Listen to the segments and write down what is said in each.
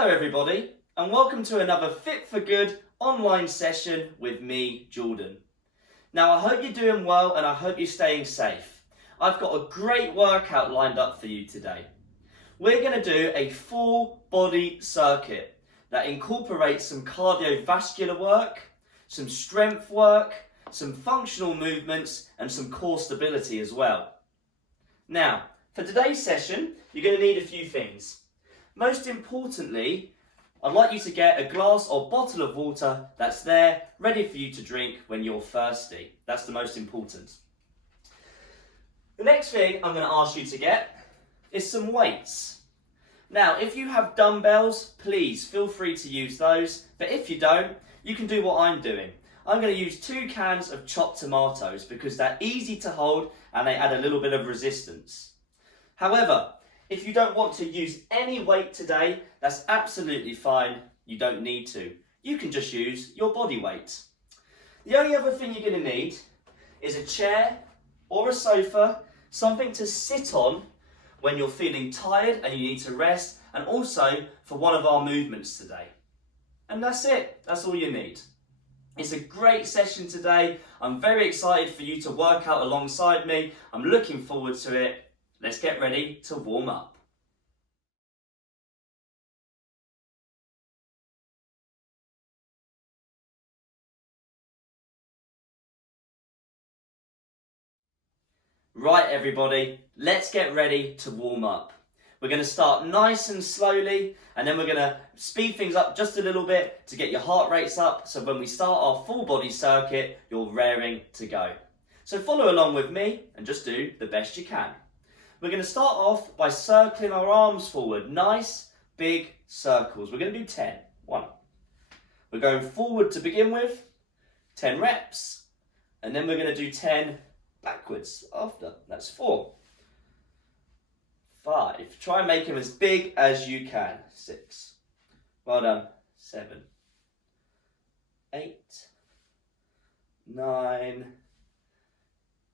Hello everybody, and welcome to another Fit for Good online session with me, Jordan. Now I hope you're doing well and I hope you're staying safe. I've got a great workout lined up for you today. We're going to do a full body circuit that incorporates some cardiovascular work, some strength work, some functional movements and some core stability as well. Now, for today's session, you're going to need a few things. Most importantly, I'd like you to get a glass or bottle of water that's there, ready for you to drink when you're thirsty. That's the most important. The next thing I'm going to ask you to get is some weights. Now, if you have dumbbells, please feel free to use those, but if you don't, you can do what I'm doing. I'm going to use 2 cans of chopped tomatoes because they're easy to hold and they add a little bit of resistance. However, if you don't want to use any weight today, that's absolutely fine. You don't need to. You can just use your body weight. The only other thing you're going to need is a chair or a sofa, something to sit on when you're feeling tired and you need to rest, and also for one of our movements today. And that's it. That's all you need. It's a great session today. I'm very excited for you to work out alongside me. I'm looking forward to it. Let's get ready to warm up. Right everybody, let's get ready to warm up. We're going to start nice and slowly and then we're going to speed things up just a little bit to get your heart rates up, so when we start our full body circuit, you're raring to go. So follow along with me and just do the best you can. We're going to start off by circling our arms forward, nice big circles. We're going to do 10. 1. We're going forward to begin with, 10 reps, and then we're going to do 10 backwards after. That's 4. 5. Try and make them as big as you can. 6. Well done. 7. 8. 9.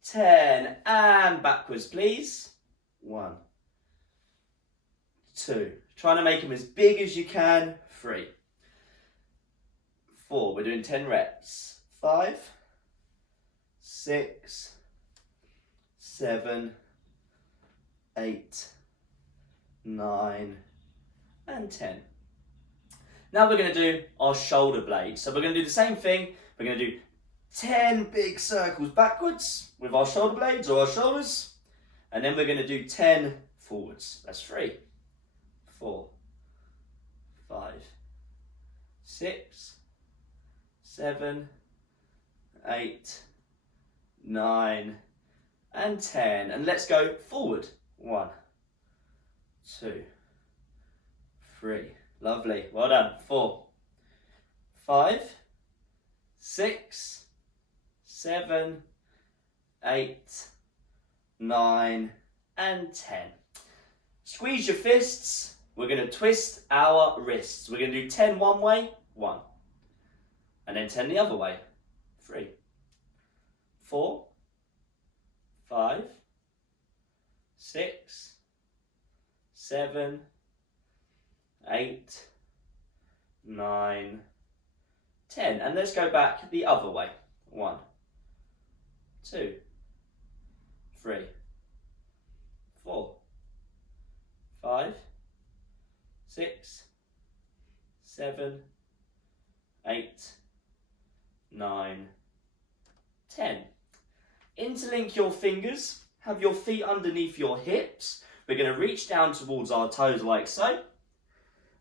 10. And backwards, please. 1. 2. Trying to make them as big as you can. 3. 4. We're doing 10 reps. 5. 6. 7. 8. 9. And 10. Now we're going to do our shoulder blades. So we're going to do the same thing. We're going to do 10 big circles backwards with our shoulder blades or our shoulders. And then we're going to do 10 forwards. That's 3, 4, 5, 6, 7, 8, 9, and 10. And let's go forward. 1, 2, 3. Lovely. Well done. 4, 5, 6, 7, 8, 9, and 10. Squeeze your fists. We're going to twist our wrists. We're going to do 10 one way, 1. And then 10 the other way, 3, 4, 5, 6, 7, 8, 9, 10. And let's go back the other way. 1, 2, 3, 4, 5, 6, 7, 8, 9, 10. Interlink your fingers. Have your feet underneath your hips. We're going to reach down towards our toes like so.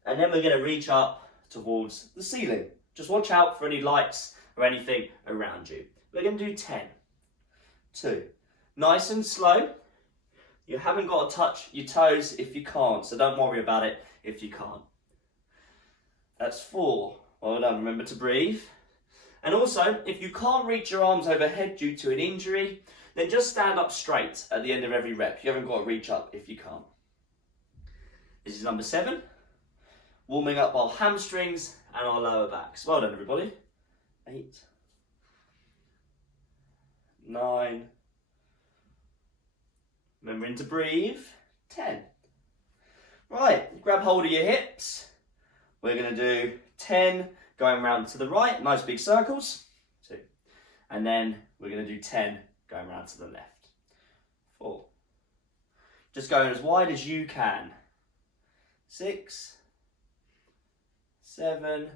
And then we're going to reach up towards the ceiling. Just watch out for any lights or anything around you. We're going to do 10. 2. Nice and slow. You haven't got to touch your toes if you can't, so don't worry about it if you can't. That's 4. Well done. Remember to breathe. And also, if you can't reach your arms overhead due to an injury, then just stand up straight at the end of every rep. You haven't got to reach up if you can't. This is number 7. Warming up our hamstrings and our lower backs. Well done, everybody. 8, 9. Remembering to breathe. 10. Right, grab hold of your hips. We're going to do 10 going round to the right, nice big circles. 2. And then we're going to do 10 going round to the left. 4. Just going as wide as you can. 6, 7,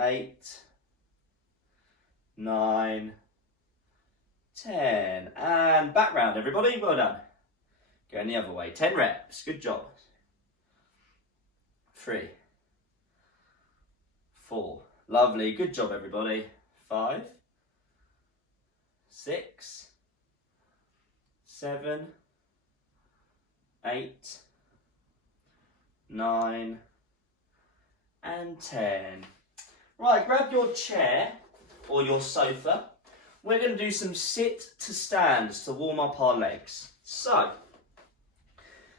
8, 9, 10. And back round, everybody. Well done. Going the other way. 10 reps. Good job. 3, 4. Lovely. Good job, everybody. 5, 6, 7, 8, 9, and 10. Right, grab your chair or your sofa. We're going to do some sit to stands to warm up our legs. So,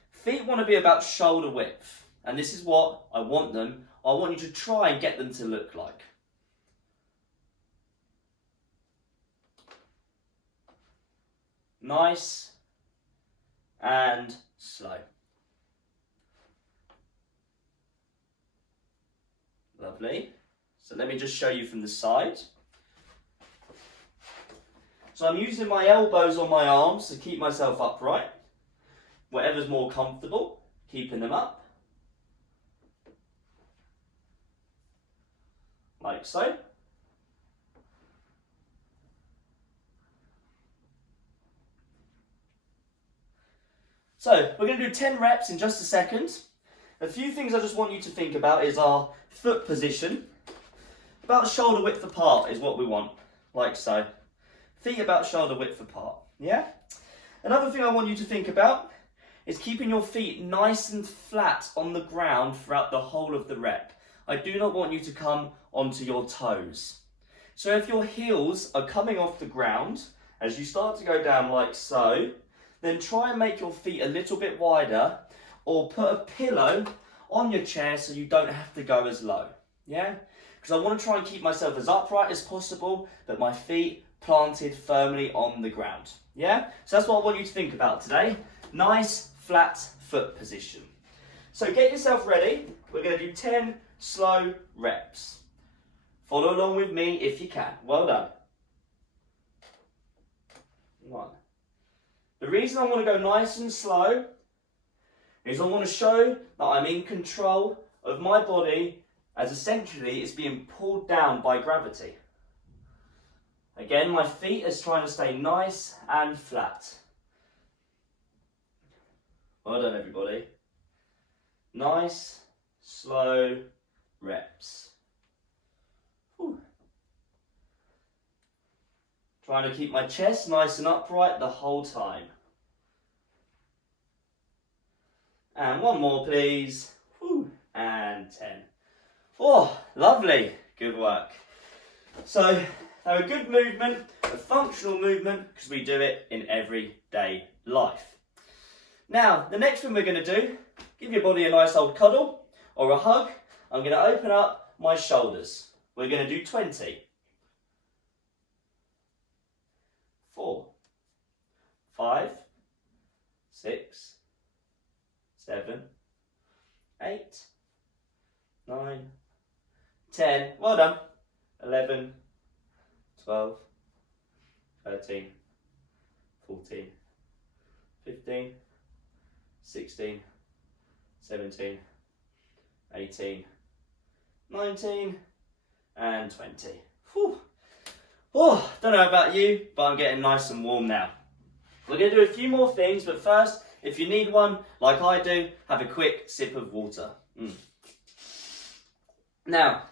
feet want to be about shoulder width, and this is what I want them. I want you to try and get them to look like. Nice and slow. Lovely. So let me just show you from the side. So I'm using my elbows on my arms to keep myself upright. Whatever's more comfortable, keeping them up. Like so. So we're going to do 10 reps in just a second. A few things I just want you to think about is our foot position. About shoulder width apart is what we want, like so. Feet about shoulder width apart, yeah? Another thing I want you to think about is keeping your feet nice and flat on the ground throughout the whole of the rep. I do not want you to come onto your toes. So if your heels are coming off the ground, as you start to go down like so, then try and make your feet a little bit wider, or put a pillow on your chair so you don't have to go as low, yeah? Because I want to try and keep myself as upright as possible, but my feet planted firmly on the ground, yeah? So that's what I want you to think about today. Nice, flat foot position. So get yourself ready. We're going to do 10 slow reps. Follow along with me if you can. Well done. 1. The reason I want to go nice and slow is I want to show that I'm in control of my body, as essentially it's being pulled down by gravity. Again, my feet are trying to stay nice and flat. Well done, everybody. Nice, slow reps. Whew. Trying to keep my chest nice and upright the whole time. And one more, please. Whew. And 10. Oh, lovely. Good work. So, a good movement, a functional movement, because we do it in everyday life. Now, the next one we're going to do, give your body a nice old cuddle or a hug. I'm going to open up my shoulders. We're going to do 20. 4, 5, 6, 7, 8, 9, 10. Well done. 11, 12, 13, 14, 15, 16, 17, 18, 19, and 20. Whew. Oh, don't know about you, but I'm getting nice and warm now. We're going to do a few more things, but first, if you need one, like I do, have a quick sip of water. Now,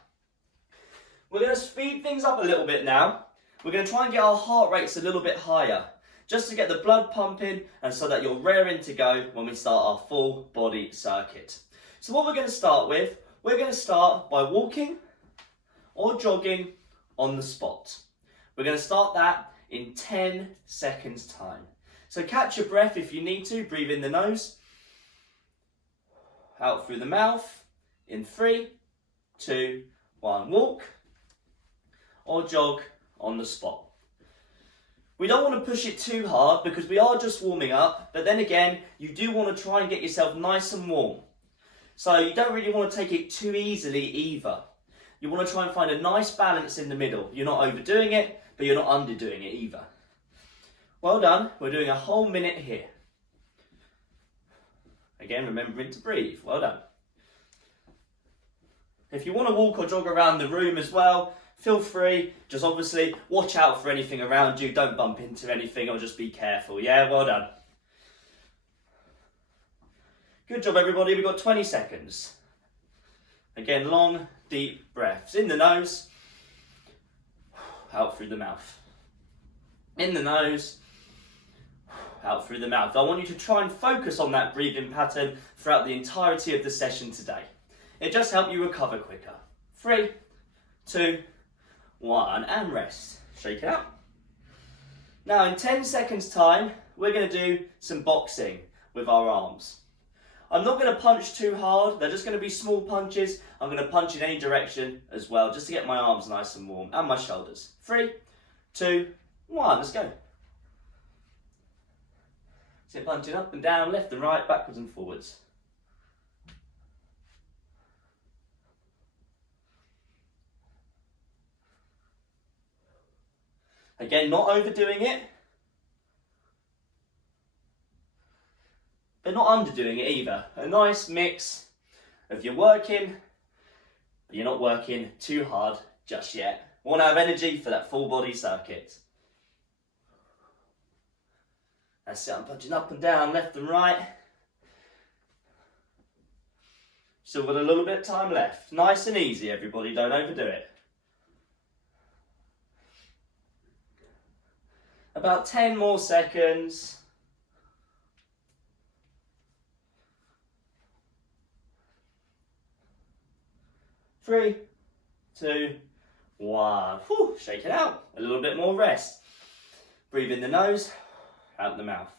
we're going to speed things up a little bit now. We're going to try and get our heart rates a little bit higher, just to get the blood pumping and so that you're raring to go when we start our full body circuit. So what we're going to start with, we're going to start by walking or jogging on the spot. We're going to start that in 10 seconds time. So catch your breath if you need to, breathe in the nose, out through the mouth, in 3, 2, 1, walk or jog on the spot. We don't want to push it too hard because we are just warming up, but then again, you do want to try and get yourself nice and warm. So you don't really want to take it too easily either. You want to try and find a nice balance in the middle. You're not overdoing it, but you're not underdoing it either. Well done. We're doing a whole minute here. Again, remembering to breathe. Well done. If you want to walk or jog around the room as well, feel free. Just obviously watch out for anything around you. Don't bump into anything or just be careful. Yeah, well done. Good job, everybody. We've got 20 seconds. Again, long, deep breaths. In the nose, out through the mouth. In the nose, out through the mouth. I want you to try and focus on that breathing pattern throughout the entirety of the session today. It just helps you recover quicker. 3, 2, 1, and rest. Shake it out. Now in 10 seconds time, we're going to do some boxing with our arms. I'm not going to punch too hard, they're just going to be small punches. I'm going to punch in any direction as well, just to get my arms nice and warm, and my shoulders. 3, 2, 1, let's go. So punching up and down, left and right, backwards and forwards. Again, not overdoing it, but not underdoing it either. A nice mix of you're working, but you're not working too hard just yet. Want to have energy for that full body circuit. That's it, I'm punching up and down, left and right. Still got a little bit of time left. Nice and easy, everybody, don't overdo it. About 10 more seconds. 3, 2, 1. Whew, shake it out. A little bit more rest. Breathe in the nose, out the mouth.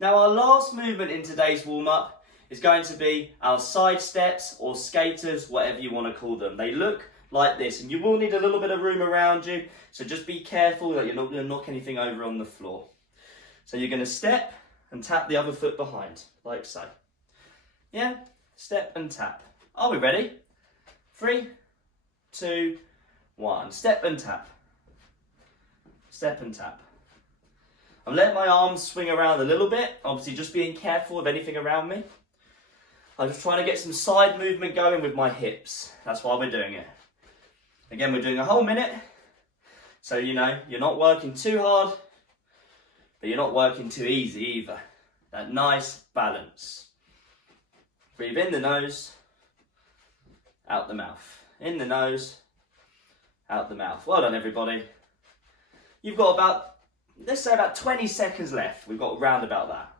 Now our last movement in today's warm-up is going to be our side steps or skaters, whatever you want to call them. They look like this, and you will need a little bit of room around you, so just be careful that you're not going to knock anything over on the floor. So you're going to step and tap the other foot behind, like so. Yeah, step and tap. Are we ready? 3, 2, 1. Step and tap. Step and tap. I'm letting my arms swing around a little bit, obviously just being careful of anything around me. I'm just trying to get some side movement going with my hips. That's why we're doing it. Again, we're doing a whole minute. So, you know, you're not working too hard, but you're not working too easy either. That nice balance. Breathe in the nose, out the mouth. In the nose, out the mouth. Well done, everybody. You've got about, let's say about 20 seconds left. We've got round about that.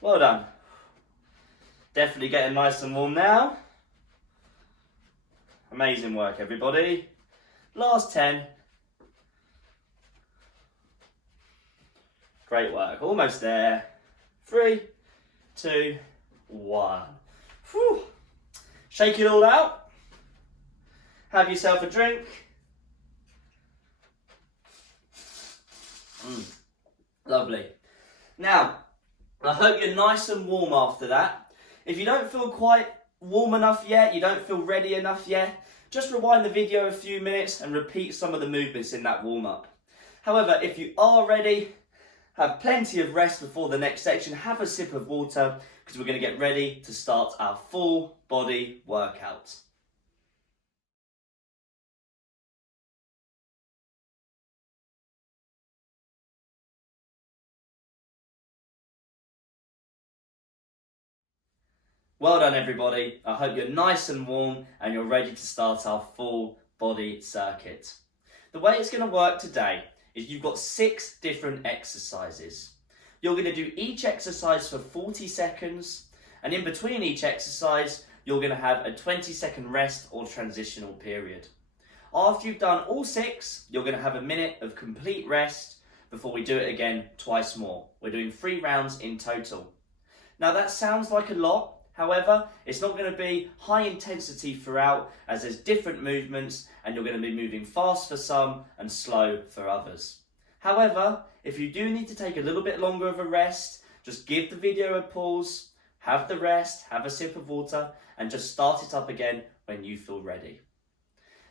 Well done. Definitely getting nice and warm now. Amazing work, everybody. Last 10. Great work. Almost there. 3, 2, 1. Whew. Shake it all out. Have yourself a drink. Lovely. Now, I hope you're nice and warm after that. If you don't feel quite warm enough yet, you don't feel ready enough yet, just rewind the video a few minutes and repeat some of the movements in that warm-up. However, if you are ready, have plenty of rest before the next section, have a sip of water, because we're going to get ready to start our full body workout. Well done, everybody. I hope you're nice and warm and you're ready to start our full body circuit. The way it's going to work today is you've got 6 different exercises. You're going to do each exercise for 40 seconds, and in between each exercise, you're going to have a 20-second rest or transitional period. After you've done all 6, you're going to have a minute of complete rest before we do it again twice more. We're doing 3 rounds in total. Now that sounds like a lot. However, it's not going to be high intensity throughout, as there's different movements and you're going to be moving fast for some and slow for others. However, if you do need to take a little bit longer of a rest, just give the video a pause, have the rest, have a sip of water, and just start it up again when you feel ready.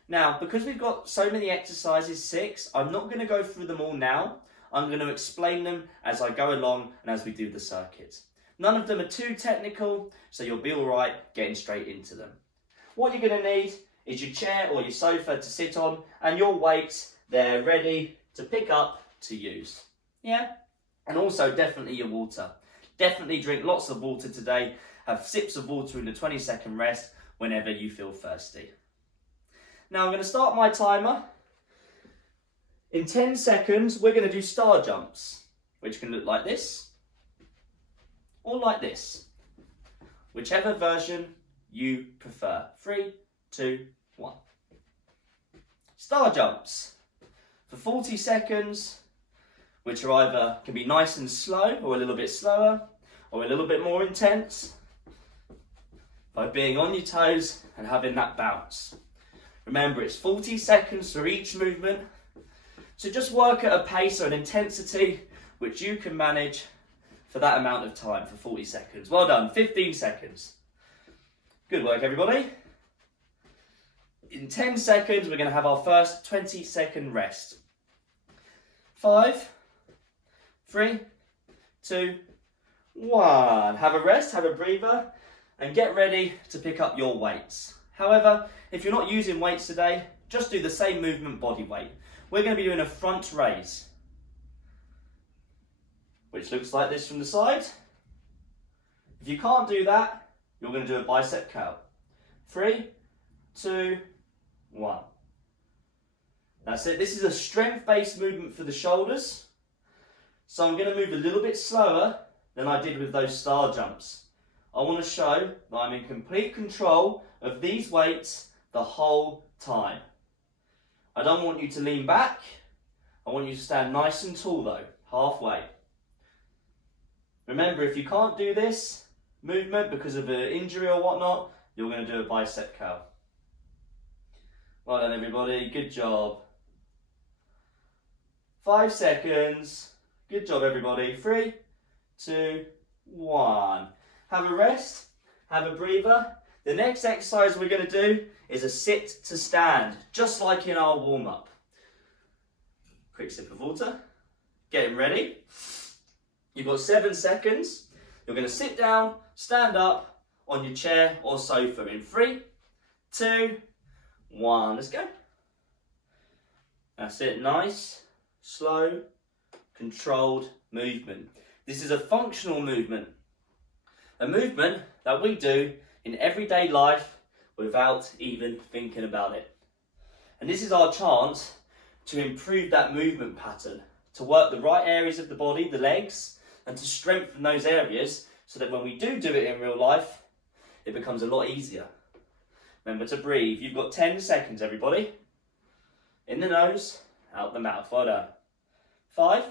Now, because we've got so many exercises, 6, I'm not going to go through them all now. I'm going to explain them as I go along and as we do the circuits. None of them are too technical, so you'll be all right getting straight into them. What you're going to need is your chair or your sofa to sit on and your weights there ready to pick up to use. Yeah? And also definitely your water. Definitely drink lots of water today. Have sips of water in the 20-second rest whenever you feel thirsty. Now I'm going to start my timer. In 10 seconds, we're going to do star jumps, which can look like this or like this, whichever version you prefer. 3, 2, 1. Star jumps for 40 seconds, which are either can be nice and slow or a little bit slower or a little bit more intense by being on your toes and having that bounce. Remember, it's 40 seconds for each movement, so just work at a pace or an intensity which you can manage for that amount of time, for 40 seconds. Well done, 15 seconds. Good work, everybody. In 10 seconds, we're going to have our first 20-second rest. 5, 3, 2, 1. Have a rest, have a breather, and get ready to pick up your weights. However, if you're not using weights today, just do the same movement body weight. We're going to be doing a front raise, which looks like this from the side. If you can't do that, you're going to do a bicep curl. 3, 2, 1. That's it. This is a strength-based movement for the shoulders. So I'm going to move a little bit slower than I did with those star jumps. I want to show that I'm in complete control of these weights the whole time. I don't want you to lean back. I want you to stand nice and tall though, halfway. Remember, if you can't do this movement because of an injury or whatnot, you're going to do a bicep curl. Well done, everybody. Good job. 5 seconds. Good job, everybody. 3, 2, 1. Have a rest. Have a breather. The next exercise we're going to do is a sit to stand, just like in our warm-up. Quick sip of water. Getting ready. You've got 7 seconds. You're going to sit down, stand up on your chair or sofa in 3, 2, 1. Let's go. That's it. Nice, slow, controlled movement. This is a functional movement. A movement that we do in everyday life without even thinking about it. And this is our chance to improve that movement pattern, to work the right areas of the body, the legs, and to strengthen those areas so that when we do it in real life, it becomes a lot easier. Remember to breathe. You've got 10 seconds, everybody. In the nose, out the mouth. Well done. 5,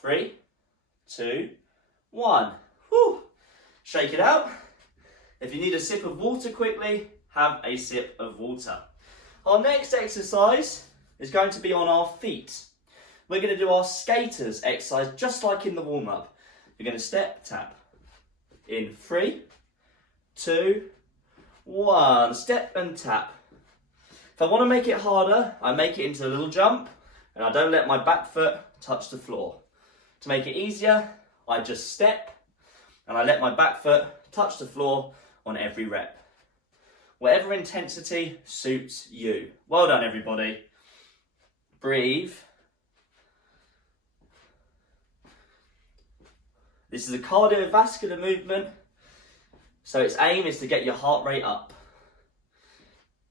3, 2, 1. Whew. Shake it out. If you need a sip of water quickly, have a sip of water. Our next exercise is going to be on our feet. We're going to do our skaters exercise just like in the warm-up. You're going to step, tap. In 3, 2, 1. Step and tap. If I want to make it harder, I make it into a little jump and I don't let my back foot touch the floor. To make it easier, I just step and I let my back foot touch the floor on every rep. Whatever intensity suits you. Well done, everybody. Breathe. This is a cardiovascular movement, so its aim is to get your heart rate up.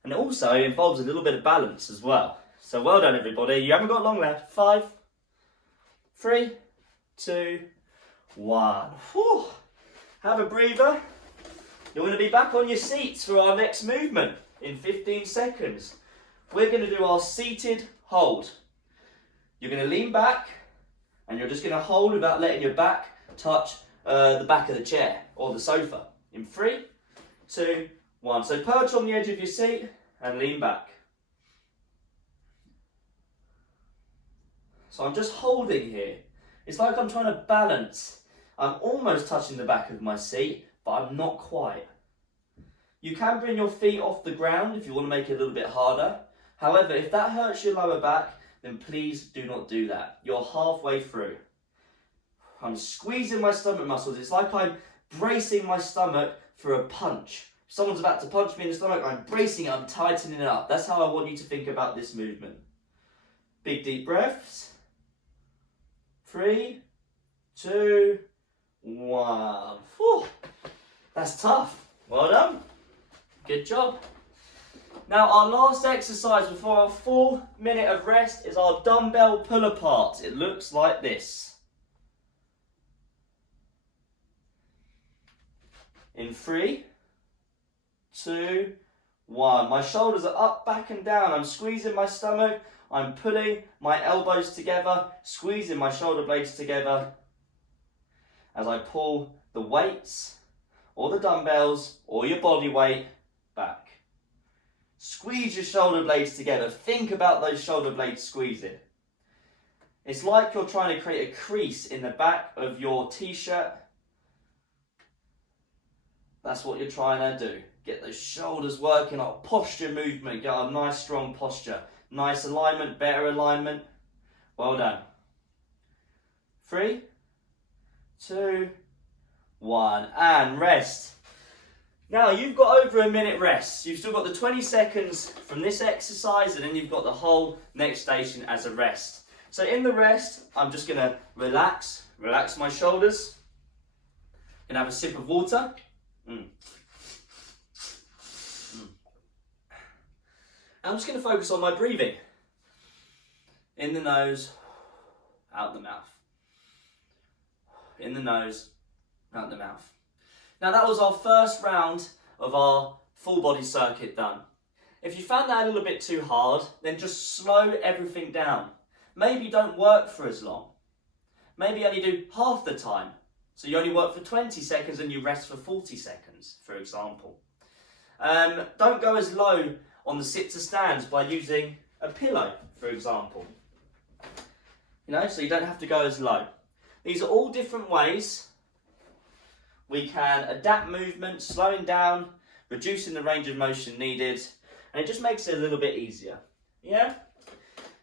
And it also involves a little bit of balance as well. So well done, everybody. You haven't got long left. 5, 3, 2, 1. Whew. Have a breather. You're going to be back on your seats for our next movement in 15 seconds. We're going to do our seated hold. You're going to lean back and you're just going to hold without letting your back touch the back of the chair or the sofa. In 3, 2, 1. So perch on the edge of your seat and lean back. So I'm just holding here. It's like I'm trying to balance. I'm almost touching the back of my seat, but I'm not quite. You can bring your feet off the ground if you want to make it a little bit harder. However, if that hurts your lower back, then please do not do that. You're halfway through. I'm squeezing my stomach muscles. It's like I'm bracing my stomach for a punch. If someone's about to punch me in the stomach, I'm bracing it, I'm tightening it up. That's how I want you to think about this movement. Big deep breaths. 3, 2, 1. Whew. That's tough. Well done. Good job. Now our last exercise before our full minute of rest is our dumbbell pull apart. It looks like this. In 3, 2, 1. My shoulders are up, back and down. I'm squeezing my stomach. I'm pulling my elbows together, squeezing my shoulder blades together as I pull the weights or the dumbbells or your body weight back. Squeeze your shoulder blades together. Think about those shoulder blades squeezing. It's like you're trying to create a crease in the back of your t-shirt. That's what you're trying to do. Get those shoulders working, our posture movement, get a nice strong posture. Nice alignment, better alignment. Well done. 3, 2, 1, and rest. Now you've got over a minute rest. You've still got the 20 seconds from this exercise, and then you've got the whole next station as a rest. So in the rest, I'm just gonna relax my shoulders. Gonna have a sip of water. I'm just going to focus on my breathing. In the nose, out the mouth. In the nose, out the mouth. Now that was our first round of our full body circuit done. If you found that a little bit too hard, then just slow everything down. Maybe don't work for as long. Maybe only do half the time. So you only work for 20 seconds and you rest for 40 seconds, for example. Don't go as low on the sit to stands by using a pillow, for example. So you don't have to go as low. These are all different ways we can adapt movement, slowing down, reducing the range of motion needed, and it just makes it a little bit easier. Yeah?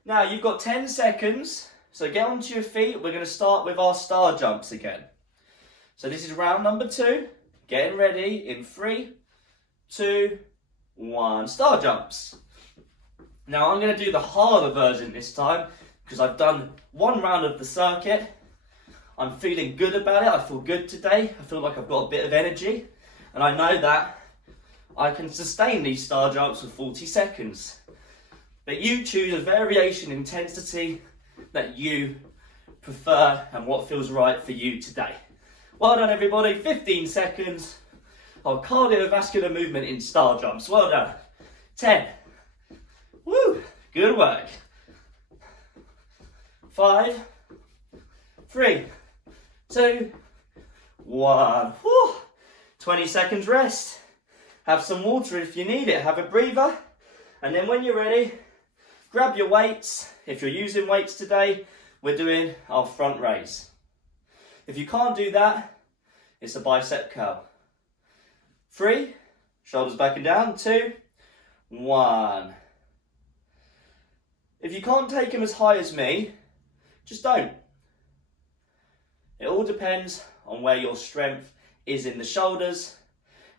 Now you've got 10 seconds, so get onto your feet. We're going to start with our star jumps again. So this is round number 2. Getting ready in 3, 2, 1. Star jumps. Now I'm going to do the harder version this time because I've done one round of the circuit. I'm feeling good about it. I feel good today. I feel like I've got a bit of energy. And I know that I can sustain these star jumps for 40 seconds. But you choose a variation in intensity that you prefer and what feels right for you today. Well done everybody, 15 seconds of cardiovascular movement in star jumps. Well done. 10. Woo, good work. 5, 3, 2, 1. Woo. 20 seconds rest. Have some water if you need it. Have a breather. And then when you're ready, grab your weights. If you're using weights today, we're doing our front raise. If you can't do that, it's a bicep curl. 3, shoulders back and down. 2, 1. If you can't take them as high as me, just don't. It all depends on where your strength is in the shoulders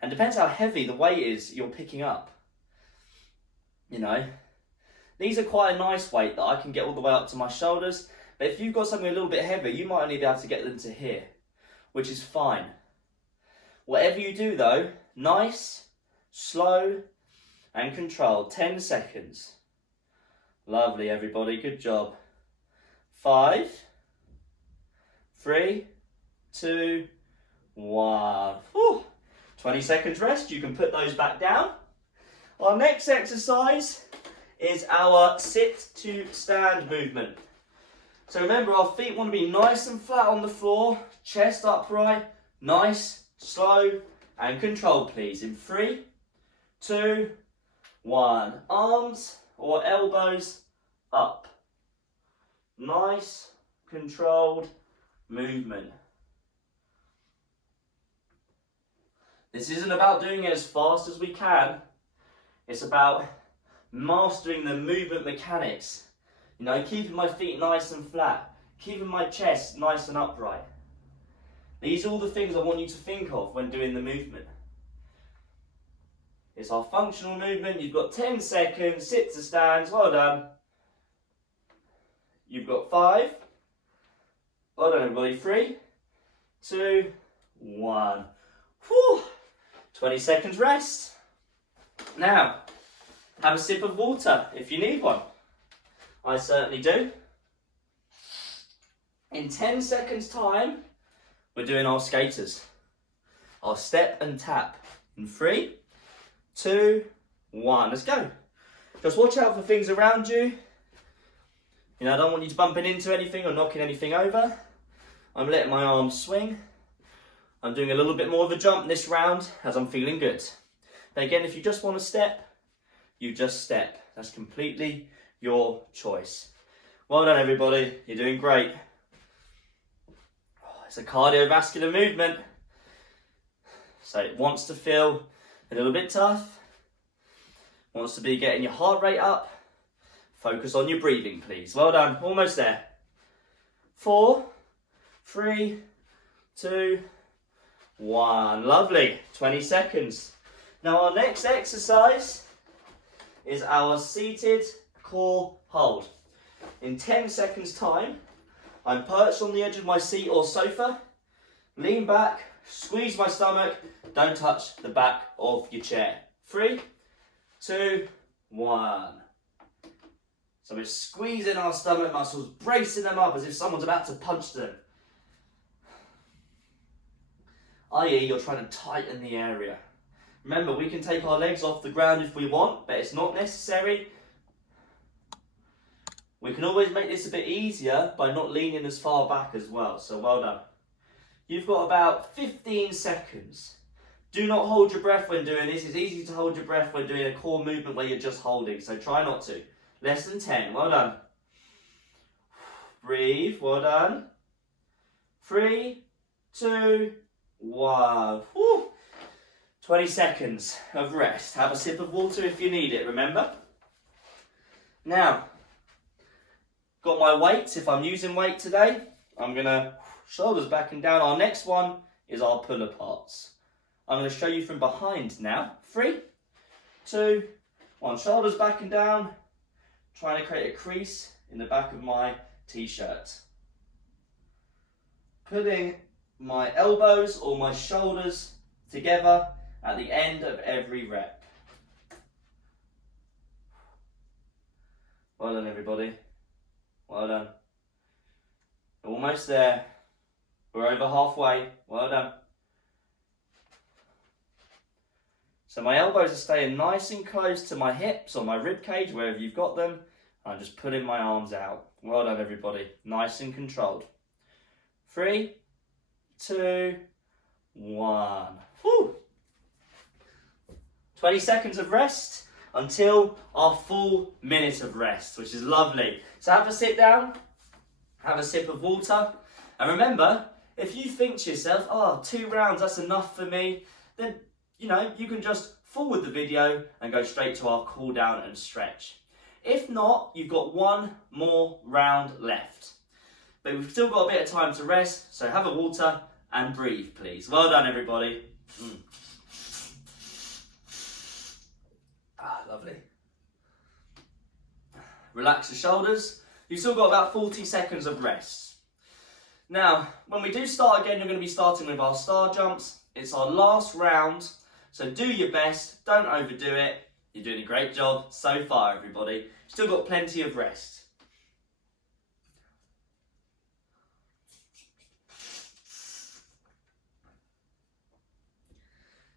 and depends how heavy the weight is you're picking up. These are quite a nice weight that I can get all the way up to my shoulders, but if you've got something a little bit heavier, you might only be able to get them to here, which is fine. Whatever you do though, nice, slow and controlled. 10 seconds. Lovely everybody, good job. 5, 3, 2, 1. Whew. 20 seconds rest, you can put those back down. Our next exercise is our sit to stand movement. So remember, our feet want to be nice and flat on the floor, chest upright, nice, slow and controlled please. In 3, 2, 1. Arms or elbows up. Nice, controlled movement. This isn't about doing it as fast as we can. It's about mastering the movement mechanics. You know, keeping my feet nice and flat, keeping my chest nice and upright. These are all the things I want you to think of when doing the movement. It's our functional movement. You've got 10 seconds, sit to stands, well done. You've got 5. Well done everybody, 3, 2, 1. Whew. 20 seconds rest. Now, have a sip of water if you need one. I certainly do. In 10 seconds time, we're doing our skaters. Our step and tap. In 3, 2, 1. Let's go. Just watch out for things around you. You know, I don't want you to bumping into anything or knocking anything over. I'm letting my arms swing. I'm doing a little bit more of a jump this round as I'm feeling good. But again, if you just want to step, you just step. That's completely your choice. Well done everybody, you're doing great. It's a cardiovascular movement, so it wants to feel a little bit tough, wants to be getting your heart rate up. Focus on your breathing please. Well done, almost there. 4, 3, 2, 1. Lovely, 20 seconds. Now our next exercise is our seated core hold. In 10 seconds time, I'm perched on the edge of my seat or sofa, lean back, squeeze my stomach, don't touch the back of your chair. 3, 2, 1. So we're squeezing our stomach muscles, bracing them up as if someone's about to punch them. i.e. you're trying to tighten the area. Remember, we can take our legs off the ground if we want, but it's not necessary. We can always make this a bit easier by not leaning as far back as well, so well done. You've got about 15 seconds. Do not hold your breath when doing this. It's easy to hold your breath when doing a core movement where you're just holding, so try not to. Less than 10, well done. Breathe, well done. 3, 2, 1. Whew. 20 seconds of rest. Have a sip of water if you need it, remember? Now, got my weights. If I'm using weight today, I'm going to shoulders back and down. Our next one is our pull aparts. I'm going to show you from behind now. 3, 2, 1. Shoulders back and down. Trying to create a crease in the back of my t-shirt. Putting my elbows or my shoulders together at the end of every rep. Well done everybody. Well done. Almost there. We're over halfway. Well done. So my elbows are staying nice and close to my hips or my rib cage, wherever you've got them. I'm just putting my arms out. Well done everybody. Nice and controlled. 3, 2, 1. Whew. 20 seconds of rest until our full minute of rest, which is lovely. So have a sit down, have a sip of water, and remember, if you think to yourself, oh, 2 rounds, that's enough for me, then, you know, you can just forward the video and go straight to our cool down and stretch. If not, you've got 1 more round left. But we've still got a bit of time to rest, so have a water and breathe, please. Well done, everybody. Lovely. Relax the shoulders. You've still got about 40 seconds of rest. Now, when we do start again, you're going to be starting with our star jumps. It's our last round, so do your best. Don't overdo it. You're doing a great job so far, everybody. Still got plenty of rest.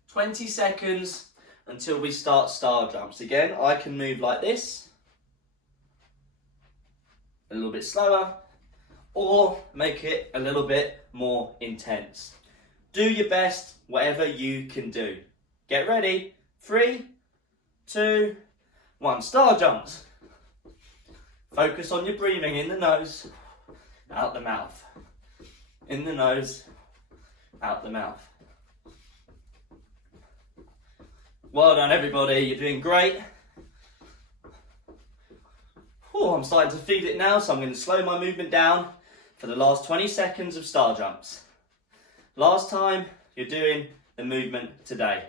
"20 seconds until we start star jumps. Again, I can move like this, a little bit slower, or make it a little bit more intense. Do your best, whatever you can do. Get ready. 3, 2, 1. Star jumps. Focus on your breathing in the nose, out the mouth. In the nose, out the mouth. Well done, everybody. You're doing great. Oh, I'm starting to feel it now, so I'm going to slow my movement down for the last 20 seconds of star jumps. Last time you're doing the movement today.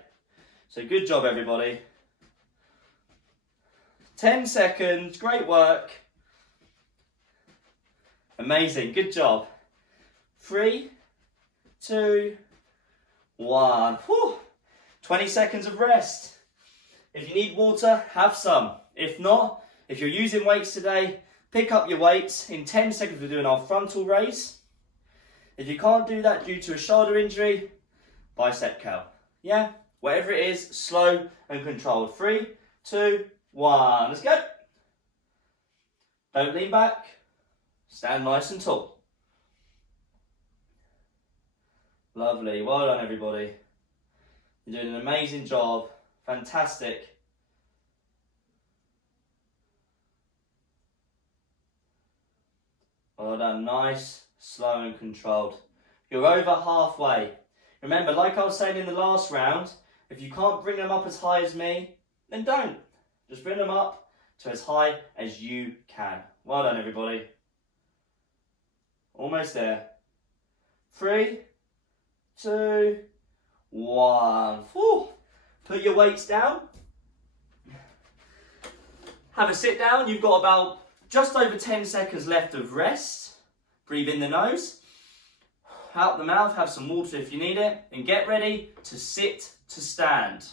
So good job, everybody. 10 seconds, great work. Amazing, good job. 3, 2, 1. Whew. 20 seconds of rest. If you need water, have some. If not, if you're using weights today, pick up your weights. In 10 seconds, we're doing our frontal raise. If you can't do that due to a shoulder injury, bicep curl. Yeah, whatever it is, slow and controlled. 3, 2, 1. Let's go. Don't lean back. Stand nice and tall. Lovely. Well done, everybody. You're doing an amazing job. Fantastic. Well done. Nice, slow and controlled. You're over halfway. Remember, like I was saying in the last round, if you can't bring them up as high as me, then don't. Just bring them up to as high as you can. Well done, everybody. Almost there. 3, 2, 1. Whew. Put your weights down. Have a sit down. You've got about just over 10 seconds left of rest. Breathe in the nose. Out the mouth. Have some water if you need it. And get ready to sit to stand.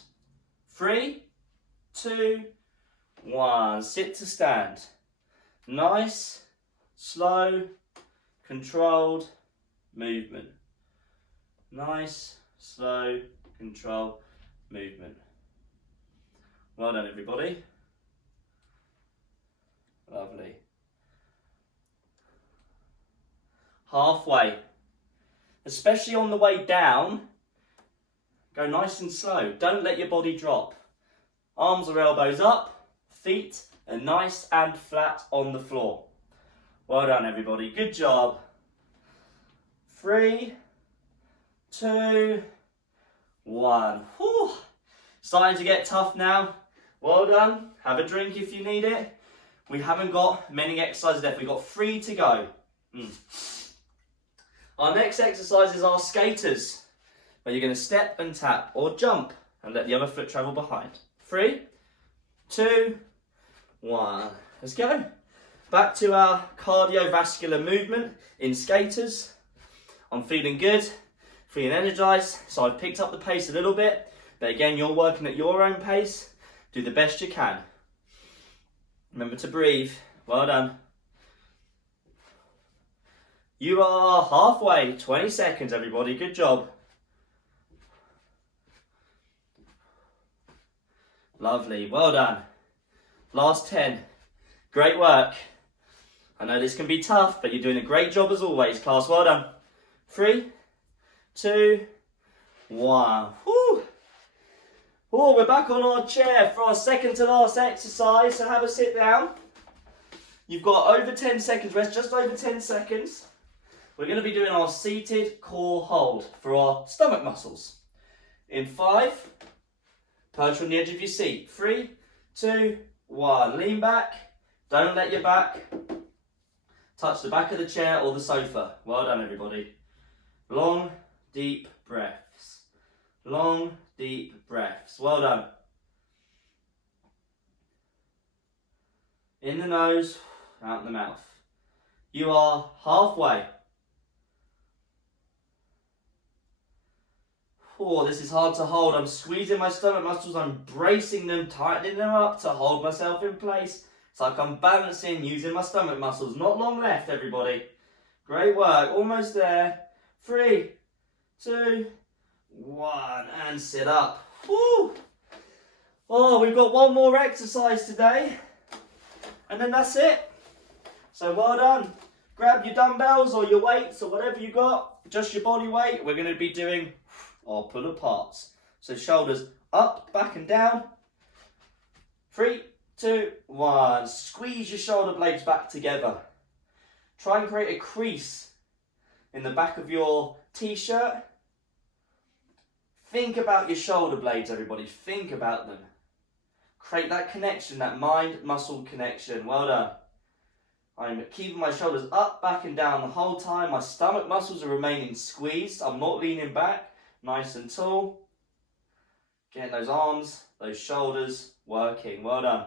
3, 2, 1. Sit to stand. Nice, slow, controlled movement. Nice, slow, controlled movement. Well done, everybody. Lovely. Halfway. Especially on the way down, go nice and slow. Don't let your body drop. Arms or elbows up, feet are nice and flat on the floor. Well done, everybody. Good job. 3, 2, 1. Whew. Starting to get tough now. Well done. Have a drink if you need it. We haven't got many exercises left. We've got 3 to go. Our next exercises are skaters, where you're going to step and tap or jump and let the other foot travel behind. 3, 2, 1. Let's go. Back to our cardiovascular movement in skaters. I'm feeling good, feeling energized, so I've picked up the pace a little bit. But again, you're working at your own pace. Do the best you can. Remember to breathe. Well done. You are halfway. 20 seconds, everybody. Good job. Lovely. Well done. Last 10. Great work. I know this can be tough, but you're doing a great job as always, class. Well done. 3, 2, 1. Woo. Oh, we're back on our chair for our second to last exercise, so have a sit down. You've got over 10 seconds rest, just over 10 seconds. We're going to be doing our seated core hold for our stomach muscles. In 5, perch on the edge of your seat. 3, 2, 1. Lean back. Don't let your back touch the back of the chair or the sofa. Well done, everybody. Long, deep breaths. Long, deep breaths. Well done. In the nose, out the mouth. You are halfway. Oh, this is hard to hold. I'm squeezing my stomach muscles. I'm bracing them, tightening them up to hold myself in place. It's like I'm balancing using my stomach muscles. Not long left, everybody. Great work. Almost there. 3, 2, 1. And sit up. Woo! Oh, we've got one more exercise today. And then that's it. So well done. Grab your dumbbells or your weights or whatever you got. Just your body weight. We're going to be doing our pull aparts. So shoulders up, back and down. 3, 2, 1. Squeeze your shoulder blades back together. Try and create a crease in the back of your t-shirt. Think about your shoulder blades, everybody. Think about them. Create that connection, that mind-muscle connection. Well done. I'm keeping my shoulders up, back and down the whole time. My stomach muscles are remaining squeezed. I'm not leaning back. Nice and tall. Getting those arms, those shoulders working. Well done.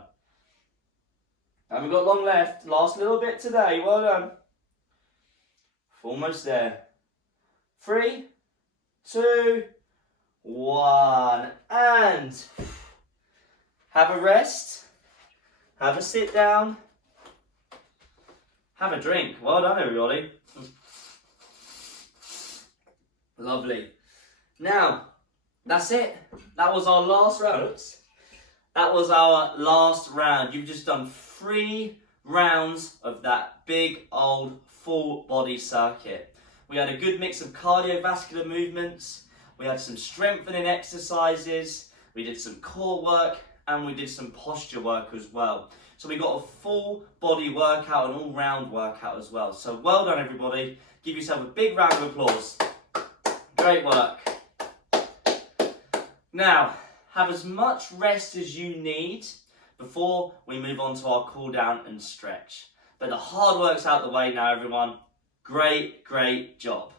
Haven't got long left. Last little bit today. Well done. Almost there. 3, 2, 1. And have a rest. Have a sit down. Have a drink. Well done, everybody. Lovely. Now, that's it. That was our last round. Oops. That was our last round. You've just done 3 rounds of that big old full body circuit. We had a good mix of cardiovascular movements. We had some strengthening exercises. We did some core work and we did some posture work as well. So we got a full body workout, an all round workout as well. So well done, everybody. Give yourself a big round of applause. Great work. Now, have as much rest as you need before we move on to our cool down and stretch. But the hard work's out the way now, everyone. Great, great job.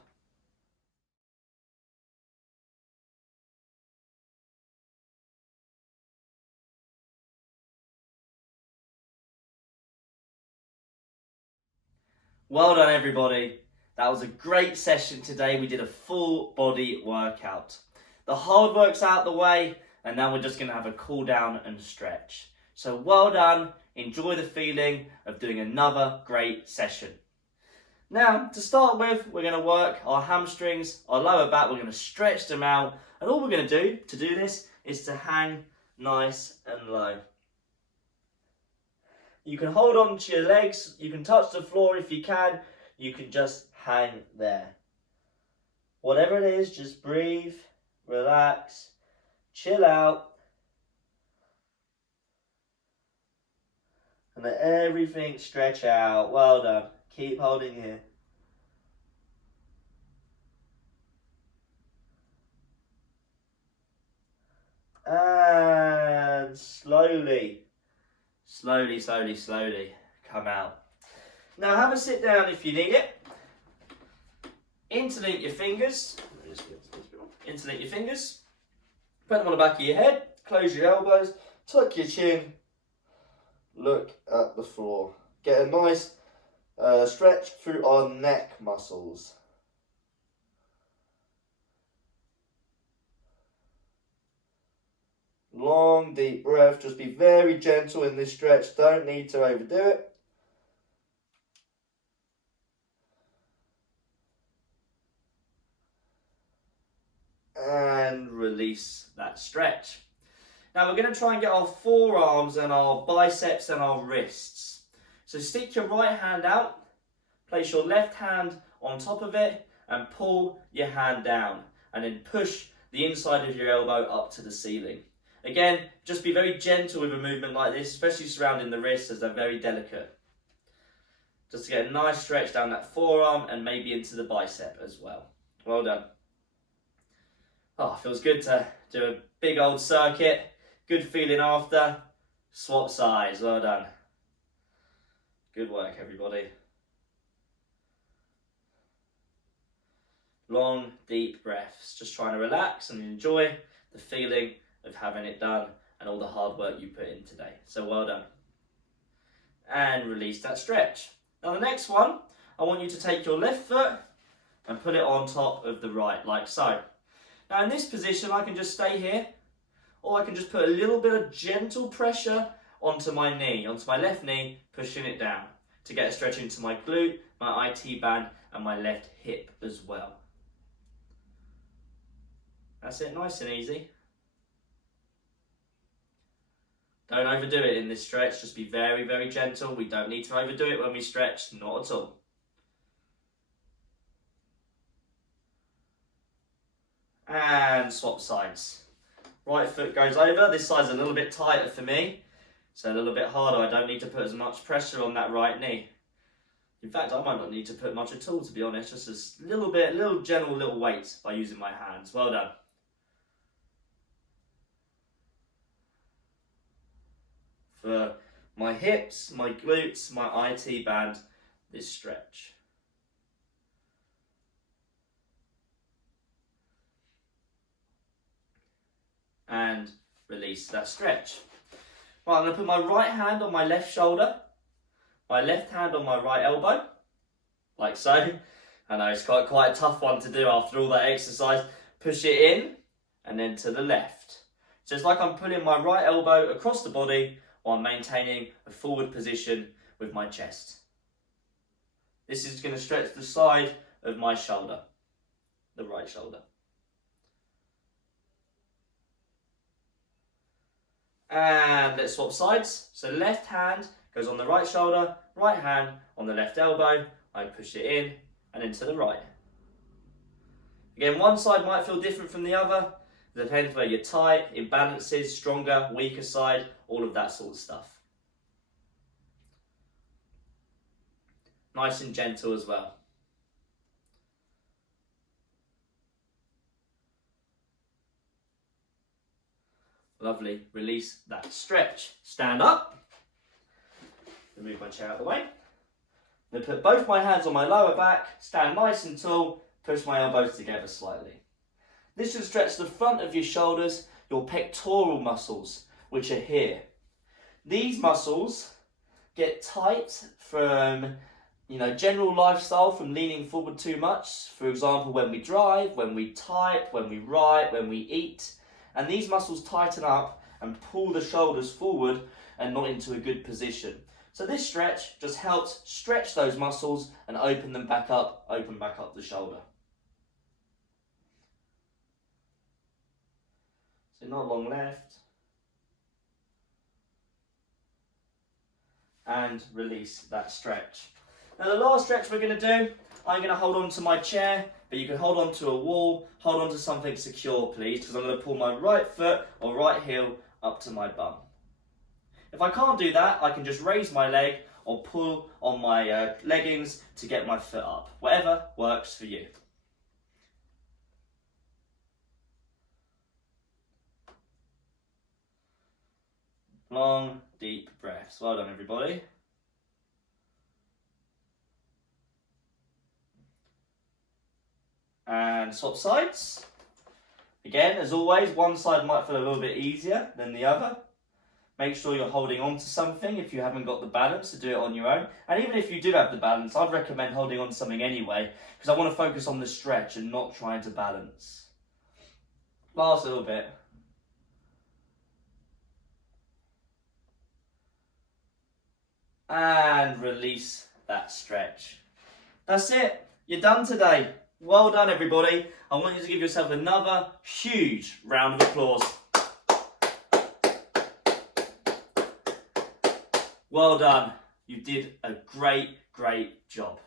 Well done, everybody. That was a great session today. We did a full body workout. The hard work's out the way, and now we're just going to have a cool down and stretch. So well done. Enjoy the feeling of doing another great session. Now, to start with, we're going to work our hamstrings, our lower back. We're going to stretch them out. And all we're going to do this is to hang nice and low. You can hold on to your legs. You can touch the floor if you can. You can just hang there. Whatever it is, just breathe, relax, chill out. And let everything stretch out. Well done. Keep holding here. And slowly come out. Now have a sit down if you need it. Interlink your fingers. Interlink your fingers. Put them on the back of your head. Close your elbows. Tuck your chin. Look at the floor. Get a nice stretch through our neck muscles. Long, deep breath. Just be very gentle in this stretch. Don't need to overdo it. And release that stretch. Now we're going to try and get our forearms and our biceps and our wrists. So stick your right hand out, place your left hand on top of it and pull your hand down and then push the inside of your elbow up to the ceiling. Again, just be very gentle with a movement like this, especially surrounding the wrists as they're very delicate. Just to get a nice stretch down that forearm and maybe into the bicep as well. Well done. Oh, feels good to do a big old circuit. Good feeling after. Swap sides. Well done. Good work, everybody. Long, deep breaths. Just trying to relax and enjoy the feeling of having it done and all the hard work you put in today. So well done. And release that stretch. Now the next one, I want you to take your left foot and put it on top of the right, like so. Now in this position, I can just stay here, or I can just put a little bit of gentle pressure onto my knee, onto my left knee, pushing it down to get a stretch into my glute, my IT band, and my left hip as well. That's it, nice and easy. Don't overdo it in this stretch, just be very, very gentle. We don't need to overdo it when we stretch, not at all. And swap sides. Right foot goes over, this side's a little bit tighter for me, so a little bit harder. I don't need to put as much pressure on that right knee. In fact, I might not need to put much at all, to be honest, just a little bit, little general little weight by using my hands. Well done. for my hips, my glutes, my IT band, this stretch. And release that stretch. Right, I'm going to put my right hand on my left shoulder, my left hand on my right elbow, like so. I know it's quite a tough one to do after all that exercise. Push it in and then to the left. So it's like I'm pulling my right elbow across the body while maintaining a forward position with my chest. This is going to stretch the side of my shoulder, the right shoulder. And let's swap sides. So left hand goes on the right shoulder, right hand on the left elbow. I push it in and then to the right. Again, one side might feel different from the other. It depends where you're tight, imbalances, stronger, weaker side, all of that sort of stuff. Nice and gentle as well. Lovely. Release that stretch. Stand up. Move my chair out of the way. Then put both my hands on my lower back, stand nice and tall, push my elbows together slightly. This should stretch the front of your shoulders, your pectoral muscles, which are here. These muscles get tight from, general lifestyle, from leaning forward too much. For example, when we drive, when we type, when we write, when we eat. And these muscles tighten up and pull the shoulders forward and not into a good position. So this stretch just helps stretch those muscles and open back up the shoulder. So not long left. And release that stretch. Now the last stretch we're going to do, I'm going to hold on to my chair, but you can hold on to a wall, hold on to something secure please, because I'm going to pull my right foot or right heel up to my bum. If I can't do that, I can just raise my leg or pull on my leggings to get my foot up. Whatever works for you. Long, deep breaths. Well done, everybody. And swap sides. Again, as always, one side might feel a little bit easier than the other. Make sure you're holding on to something if you haven't got the balance to do it on your own. And even if you do have the balance, I'd recommend holding on to something anyway, because I want to focus on the stretch and not trying to balance. Last little bit. And release that stretch. That's it. You're done today. Well done, everybody. I want you to give yourself another huge round of applause. Well done. You did a great job.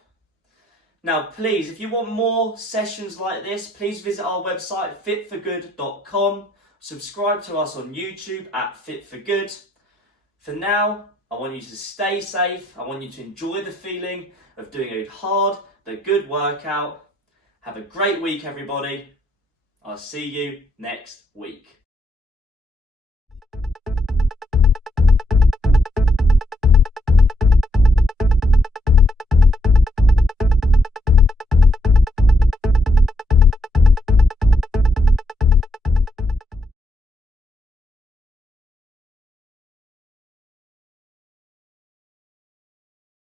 Now, please, if you want more sessions like this, please visit our website, fitforgood.com. Subscribe to us on YouTube at Fit For Good. For now, I want you to stay safe. I want you to enjoy the feeling of doing a hard but good workout. Have a great week, everybody. I'll see you next week.